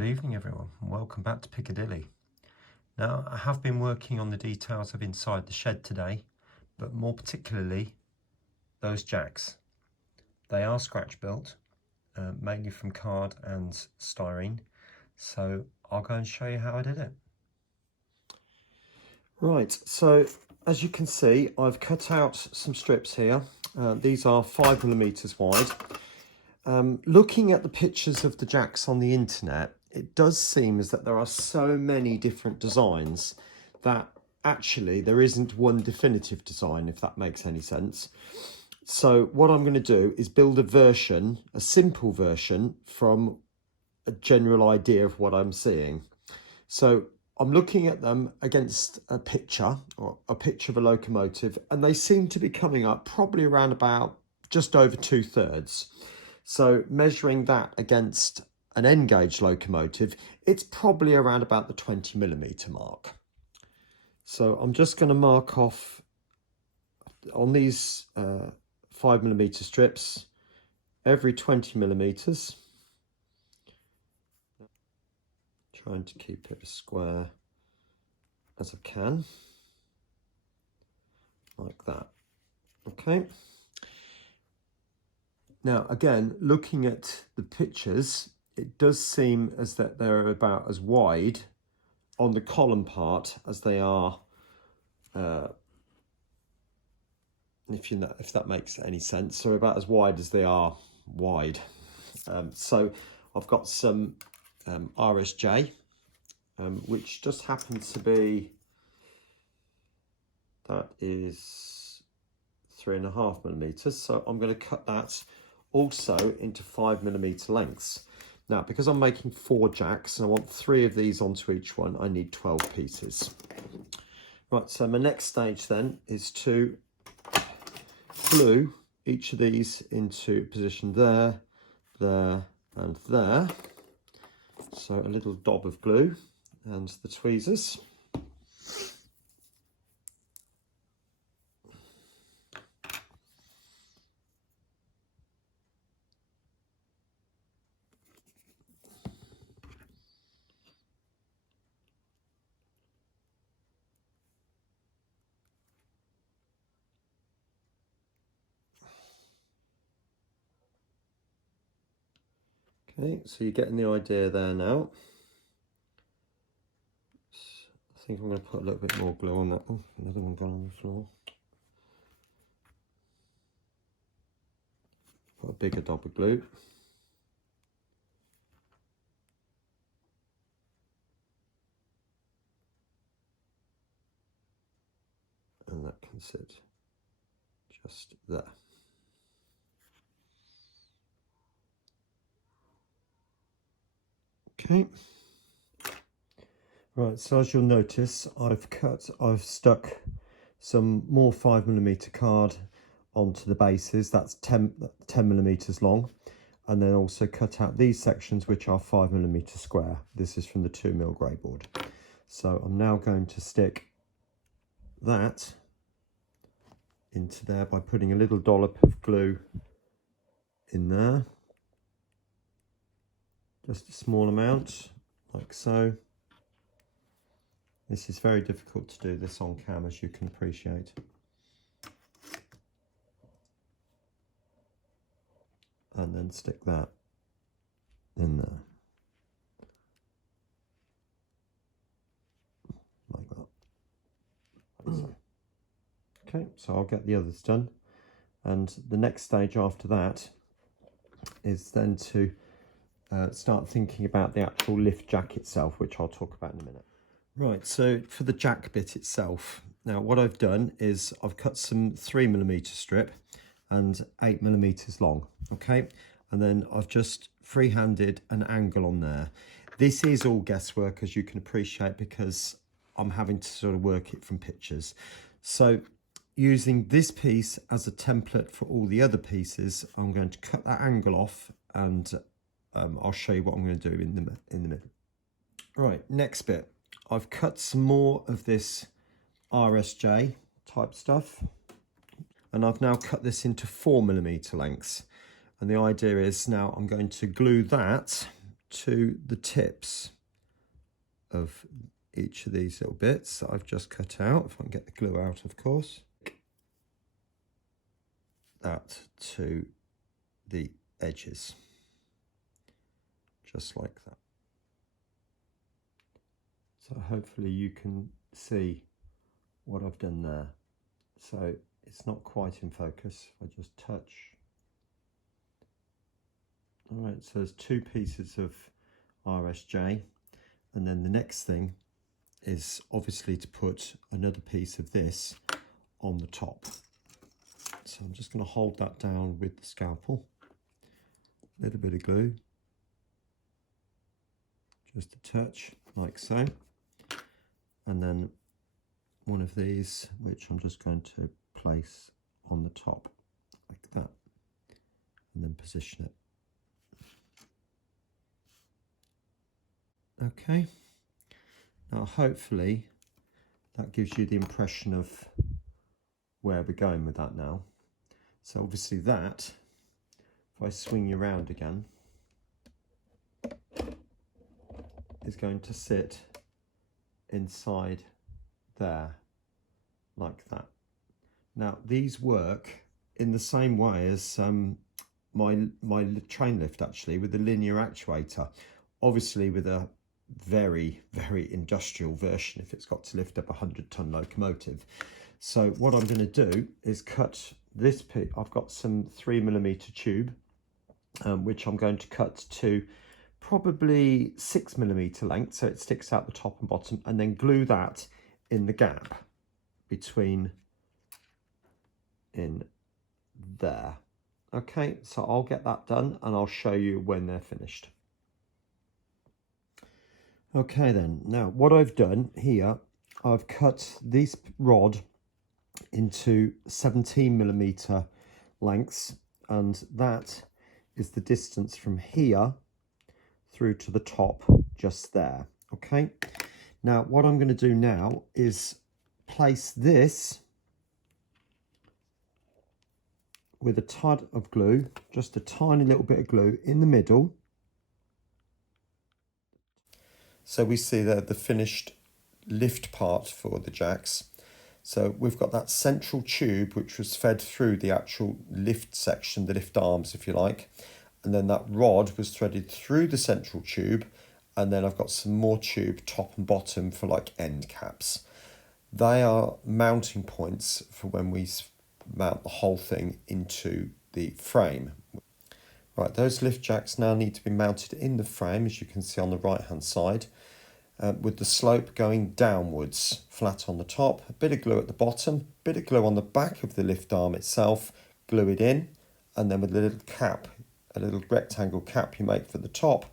Good evening everyone, and welcome back to Piccadilly. Now, I have been working on the details of inside the shed today, but more particularly those jacks. They are scratch built, mainly from card and styrene, so I'll go and show you how I did it. Right, so as you can see, I've cut out some strips here. These are 5mm wide. Looking at the pictures of the jacks on the internet, it does seem as that there are so many different designs that actually there isn't one definitive design, if that makes any sense. So what I'm going to do is build a version, a simple version from a general idea of what I'm seeing. So I'm looking at them against a picture, or a picture of a locomotive, and they seem to be coming up probably around about just over 2/3. So measuring that against an N-gauge locomotive, it's probably around about the 20mm mark. So I'm just going to mark off on these 5mm strips every 20mm. Trying to keep it as square as I can, like that. Okay. Now, again, looking at the pictures, it does seem as that they're about as wide on the column part as they are, if that makes any sense. So about as wide as they are wide. So I've got some RSJ, which just happens to be, that is 3.5mm. So I'm going to cut that also into 5mm lengths. Now, because I'm making 4 jacks and I want 3 of these onto each one, I need 12 pieces. Right, so my next stage then is to glue each of these into position there, there, and there. So a little dab of glue and the tweezers. Okay, so you're getting the idea there now. I think I'm going to put a little bit more glue on that. Oh, another one gone on the floor. Put a bigger dab of glue. And that can sit just there. Okay. Right, so as you'll notice, I've stuck some more 5mm card onto the bases. That's 10mm long, and then also cut out these sections which are 5mm square. This is from the 2mm grey board. So I'm now going to stick that into there by putting a little dollop of glue in there, just a small amount, like so. This is very difficult to do this on cam, as you can appreciate. And then stick that in there, like that. So. Okay, so I'll get the others done. And the next stage after that is then to start thinking about the actual lift jack itself, which I'll talk about in a minute. Right, so for the jack bit itself, now what I've done is I've cut some 3mm strip and 8mm long, okay? And then I've just freehanded an angle on there. This is all guesswork, as you can appreciate, because I'm having to sort of work it from pictures. So using this piece as a template for all the other pieces, I'm going to cut that angle off, and I'll show you what I'm going to do in the middle. Right, next bit. I've cut some more of this RSJ type stuff, and I've now cut this into 4mm lengths. And the idea is now I'm going to glue that to the tips of each of these little bits that I've just cut out, if I can get the glue out, of course. That to the edges, just like that. So hopefully you can see what I've done there. So it's not quite in focus. I just touch. All right, so there's 2 pieces of RSJ, and then the next thing is obviously to put another piece of this on the top. So I'm just going to hold that down with the scalpel. A little bit of glue, just a touch, like so. And then one of these, which I'm just going to place on the top, like that, and then position it. Okay, now hopefully that gives you the impression of where we're going with that now. So obviously that, if I swing you around again, is going to sit inside there, like that. Now these work in the same way as my train lift, actually, with the linear actuator, obviously with a very industrial version if it's got to lift up a 100-ton locomotive. So what I'm going to do is cut this piece. I've got some 3mm tube, which I'm going to cut to probably 6mm length, so it sticks out the top and bottom, and then glue that in the gap between in there. Okay, so I'll get that done and I'll show you when they're finished. Okay then, now what I've done here, I've cut this rod into 17mm lengths, and that is the distance from here through to the top, just there. Okay, now what I'm going to do now is place this with a tad of glue, just a tiny little bit of glue in the middle. So we see there the finished lift part for the jacks. So we've got that central tube which was fed through the actual lift section, the lift arms if you like, and then that rod was threaded through the central tube, and then I've got some more tube top and bottom for like end caps. They are mounting points for when we mount the whole thing into the frame. Right, those lift jacks now need to be mounted in the frame, as you can see on the right hand side, with the slope going downwards, flat on the top, a bit of glue at the bottom, a bit of glue on the back of the lift arm itself, glue it in, and then with a little cap, a little rectangle cap you make for the top,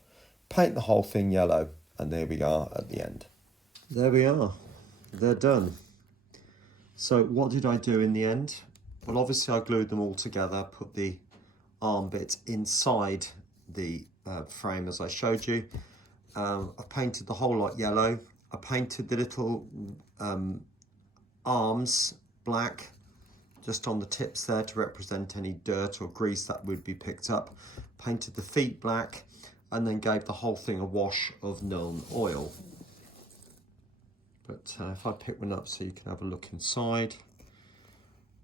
paint the whole thing yellow, and there we are at the end. There we are, they're done. So what did I do in the end? Well, obviously I glued them all together, put the arm bit inside the frame as I showed you. I painted the whole lot yellow. I painted the little arms black, just on the tips there to represent any dirt or grease that would be picked up. Painted the feet black, and then gave the whole thing a wash of Nuln oil. But if I pick one up so you can have a look inside,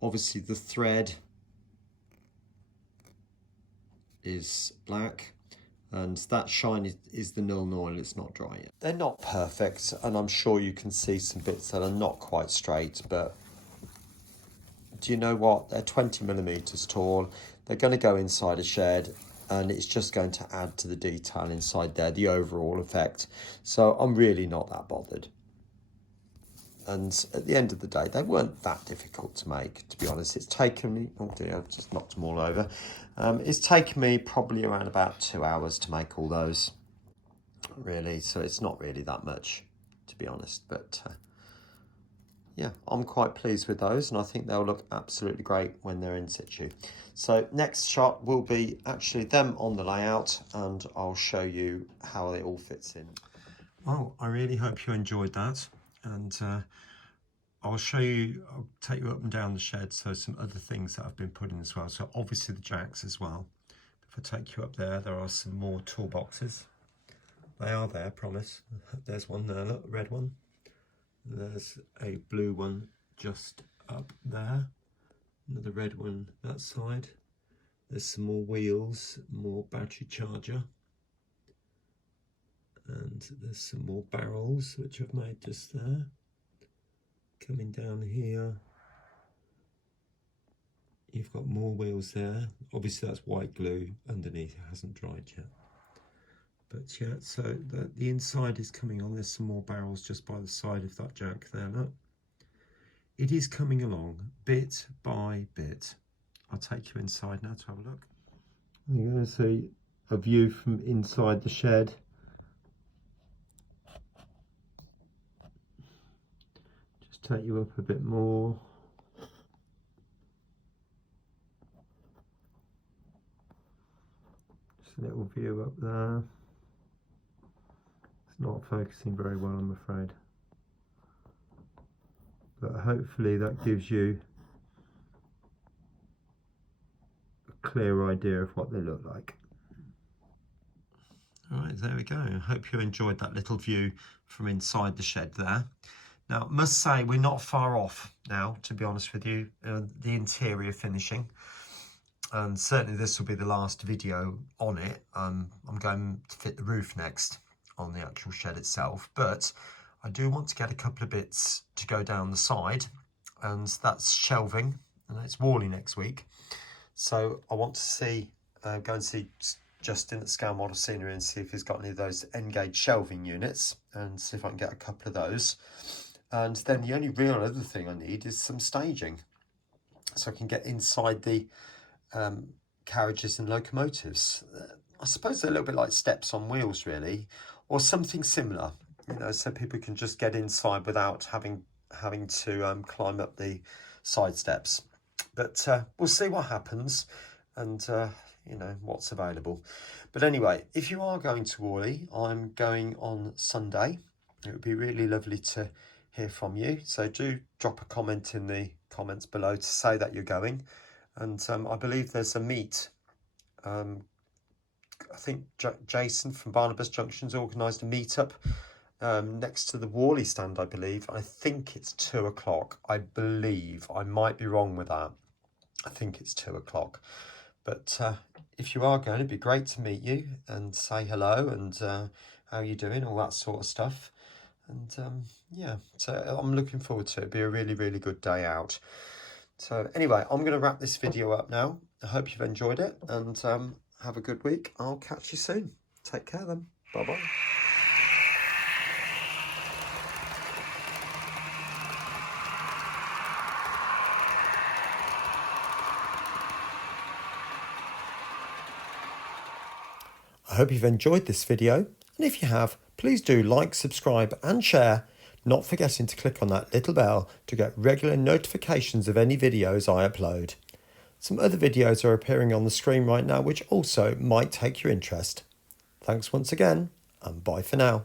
obviously the thread is black, and that shine is the Nuln oil. It's not dry yet. They're not perfect, and I'm sure you can see some bits that are not quite straight, but do you know what? They're 20mm tall. They're going to go inside a shed, and it's just going to add to the detail inside there, the overall effect. So I'm really not that bothered. And at the end of the day, they weren't that difficult to make, to be honest. It's taken me, oh dear, I've just knocked them all over. It's taken me probably around about 2 hours to make all those, really. So it's not really that much, to be honest. But yeah, I'm quite pleased with those, and I think they'll look absolutely great when they're in situ. So next shot will be actually them on the layout, and I'll show you how it all fits in. Well, I really hope you enjoyed that, and I'll show you, I'll take you up and down the shed, so some other things that I've been putting as well. So obviously the jacks as well. If I take you up there, there are some more toolboxes. They are there, I promise. There's one there, look, red one. There's a blue one just up there. Another red one that side. There's some more wheels, more battery charger. And there's some more barrels which I've made just there. Coming down here, you've got more wheels there. Obviously that's white glue underneath, it hasn't dried yet. But yeah, so the inside is coming on. There's some more barrels just by the side of that jack there, look. It is coming along bit by bit. I'll take you inside now to have a look. You're going to see a view from inside the shed. Just take you up a bit more. Just a little view up there. It's not focusing very well, I'm afraid. But hopefully that gives you a clear idea of what they look like. All right, there we go. I hope you enjoyed that little view from inside the shed there. Now, I must say we're not far off now, to be honest with you, the interior finishing. And certainly this will be the last video on it. I'm going to fit the roof next on the actual shed itself, but I do want to get a couple of bits to go down the side, and that's shelving, and it's Wally next week. So I want to see, go and see Justin at Scale Model Scenery and see if he's got any of those N-gauge shelving units, and see if I can get a couple of those. And then the only real other thing I need is some staging, so I can get inside the carriages and locomotives. I suppose they're a little bit like steps on wheels, really, or something similar, you know, so people can just get inside without having to climb up the side steps. But we'll see what happens, and you know, what's available. But anyway, if you are going to Wally, I'm going on Sunday. It would be really lovely to hear from you, so do drop a comment in the comments below to say that you're going. And I believe there's a meet. I think Jason from Barnabas Junction's organised a meetup next to the Wally stand, I believe. I think it's 2 o'clock. I believe. I might be wrong with that. I think it's 2 o'clock. But if you are going, it'd be great to meet you and say hello and how you doing, all that sort of stuff. And yeah, so I'm looking forward to it. It'll be a really, really good day out. So anyway, I'm going to wrap this video up now. I hope you've enjoyed it, and have a good week. I'll catch you soon. Take care then. Bye-bye. I hope you've enjoyed this video, and if you have, please do like, subscribe and share, not forgetting to click on that little bell to get regular notifications of any videos I upload. Some other videos are appearing on the screen right now which also might take your interest. Thanks once again, and bye for now.